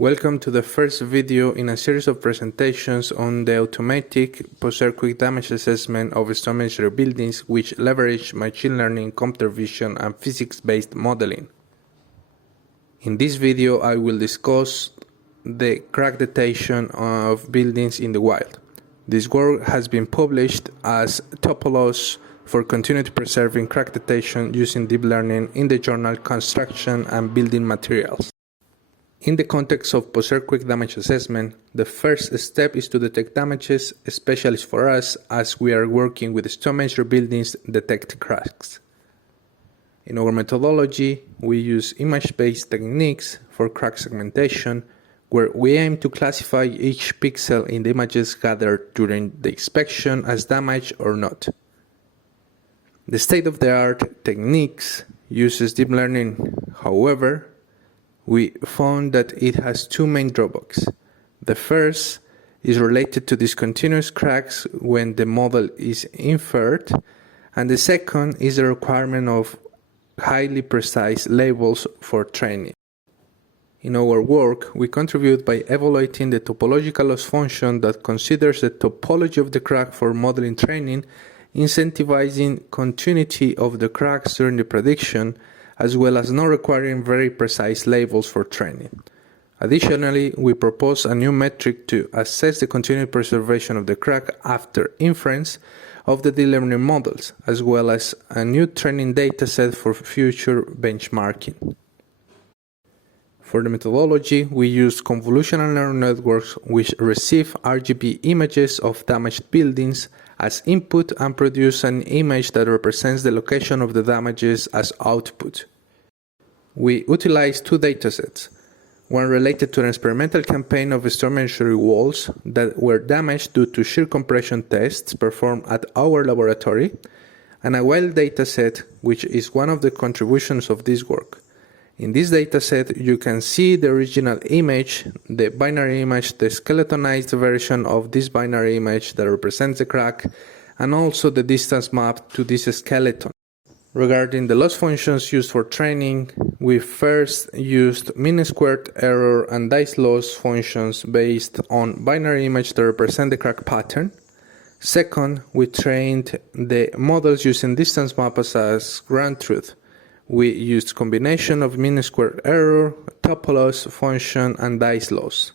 Welcome to the first video in a series of presentations on the automatic post-earthquake damage assessment of stone masonry buildings which leverage machine learning, computer vision, and physics-based modeling. In this video, I will discuss the crack detection of buildings in the wild. This work has been published as topologies for continuity preserving crack detection using deep learning in the journal Construction and Building Materials. In the context of post-earthquake damage assessment, the first step is to detect damages, especially for us as we are working with stone masonry buildings detect cracks. In our methodology, we use image-based techniques for crack segmentation, where we aim to classify each pixel in the images gathered during the inspection as damaged or not. The state-of-the-art techniques uses deep learning. However, we found that it has two main drawbacks. The first is related to discontinuous cracks when the model is inferred, and the second is the requirement of highly precise labels for training. In our work, we contribute by evaluating the topological loss function that considers the topology of the crack for modeling training, incentivizing continuity of the cracks during the prediction, as well as not requiring very precise labels for training. Additionally, we propose a new metric to assess the continued preservation of the crack after inference of the deep learning models, as well as a new training dataset for future benchmarking. For the methodology, we used convolutional neural networks which receive RGB images of damaged buildings as input and produce an image that represents the location of the damages as output. We utilized two datasets, one related to an experimental campaign of stone masonry walls that were damaged due to shear compression tests performed at our laboratory, and a wild dataset which is one of the contributions of this work. In this dataset, you can see the original image, the binary image, the skeletonized version of this binary image that represents the crack, and also the distance map to this skeleton. Regarding the loss functions used for training, we first used mean squared error and dice loss functions based on binary image that represent the crack pattern. Second, we trained the models using distance maps as ground truth. We used combination of mean squared error, topoloss function, and dice loss.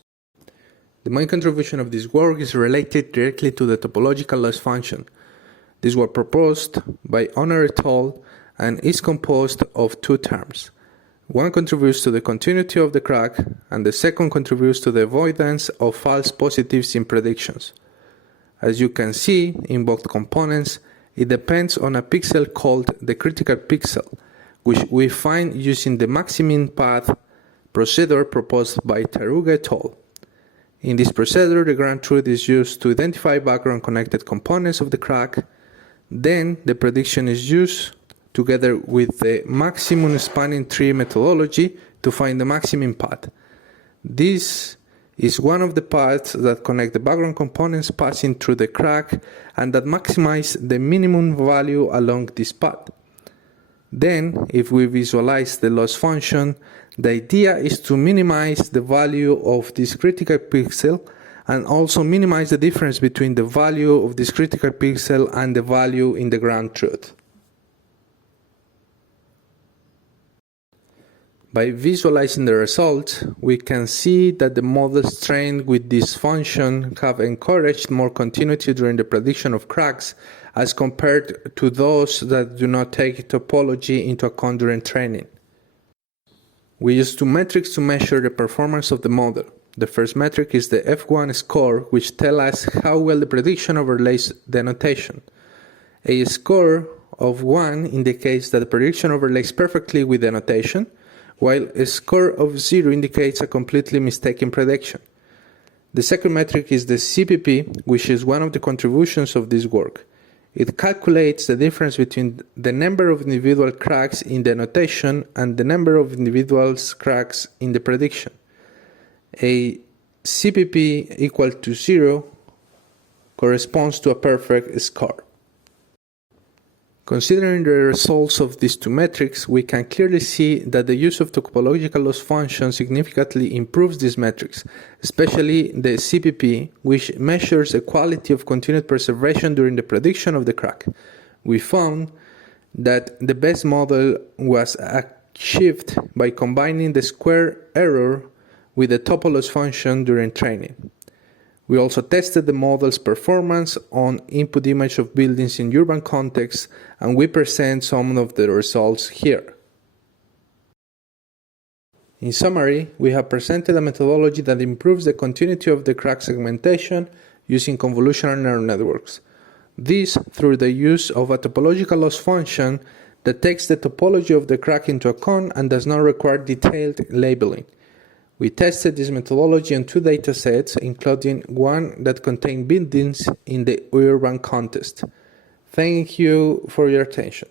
The main contribution of this work is related directly to the topological loss function. This was proposed by Honor et al. And is composed of two terms. One contributes to the continuity of the crack, and the second contributes to the avoidance of false positives in predictions. As you can see in both components, it depends on a pixel called the critical pixel, which we find using the maximum path procedure proposed by Taruga et al. In this procedure, the ground truth is used to identify background connected components of the crack. Then the prediction is used together with the maximum spanning tree methodology to find the maximum path. This is one of the paths that connect the background components passing through the crack and that maximize the minimum value along this path. Then, if we visualize the loss function, the idea is to minimize the value of this critical pixel and also minimize the difference between the value of this critical pixel and the value in the ground truth. By visualizing the results, we can see that the models trained with this function have encouraged more continuity during the prediction of cracks as compared to those that do not take topology into account during training. We use two metrics to measure the performance of the model. The first metric is the F1 score, which tells us how well the prediction overlays the notation. A score of 1 indicates that the prediction overlays perfectly with the notation, while a score of 0 indicates a completely mistaken prediction. The second metric is the CPP, which is one of the contributions of this work. It calculates the difference between the number of individual cracks in the notation and the number of individual cracks in the prediction. A CPP equal to 0 corresponds to a perfect score. Considering the results of these two metrics, we can clearly see that the use of topological loss function significantly improves these metrics, especially the CPP, which measures the quality of continued preservation during the prediction of the crack. We found that the best model was achieved by combining the square error with the topo loss function during training. We also tested the model's performance on input image of buildings in urban contexts, and we present some of the results here. In summary, we have presented a methodology that improves the continuity of the crack segmentation using convolutional neural networks. This through the use of a topological loss function that takes the topology of the crack into account and does not require detailed labeling. We tested this methodology on two datasets, including one that contained buildings in the urban context. Thank you for your attention.